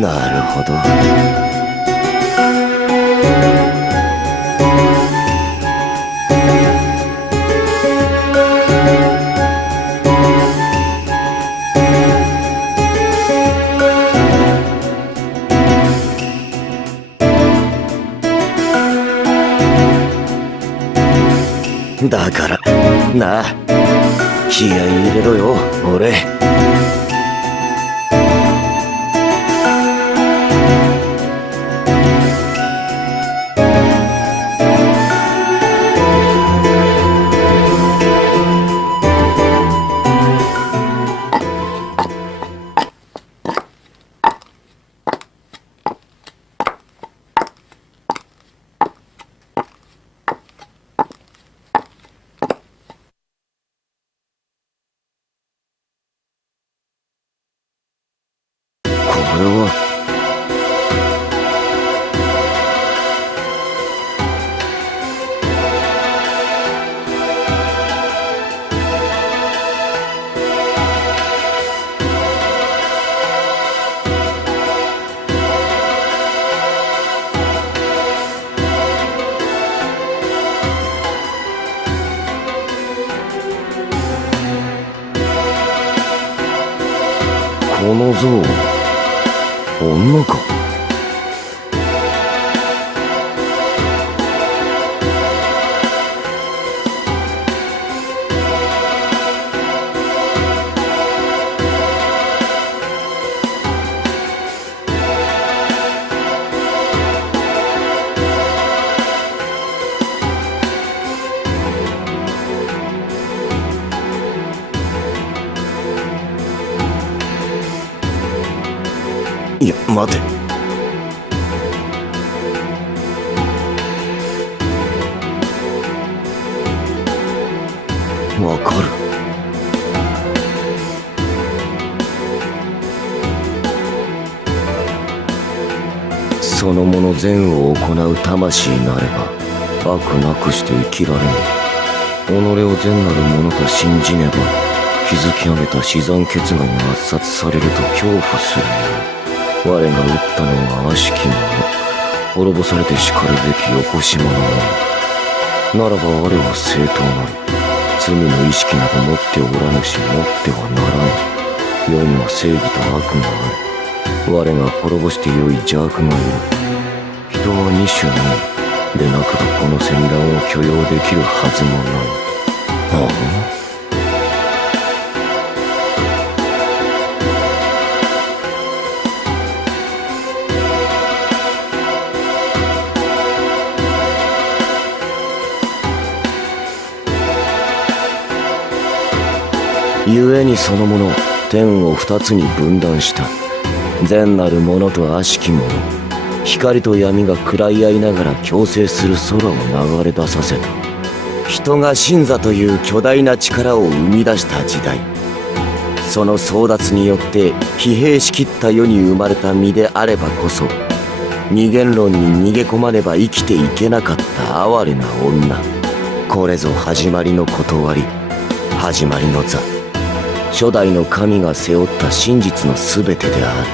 なるほど。だからなあ、気合い入れろよ俺。これはこの像女か。いや待て、わかる。そのもの善を行う魂なれば悪なくして生きられぬ。己を善なるものと信じねば築き上げた死産決がに圧殺されると恐怖する。我が撃ったのは悪しき者、滅ぼされてしかるべきよこし者ならば我は正当なり。罪の意識など持っておらぬし持ってはならぬ。世には正義と悪がある。我が滅ぼしてよい邪悪がいる。人は二種のみでなくばこの戦乱を許容できるはずもない。はあ、故にそのもの天を二つに分断した。善なる者と悪しき者、光と闇が喰らい合いながら共生する空を流れ出させた。人が神座という巨大な力を生み出した時代、その争奪によって疲弊しきった世に生まれた身であればこそ、二元論に逃げ込まねば生きていけなかった哀れな女。これぞ始まりの断り、始まりの座。初代の神が背負った真実の全てである。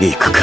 行くか。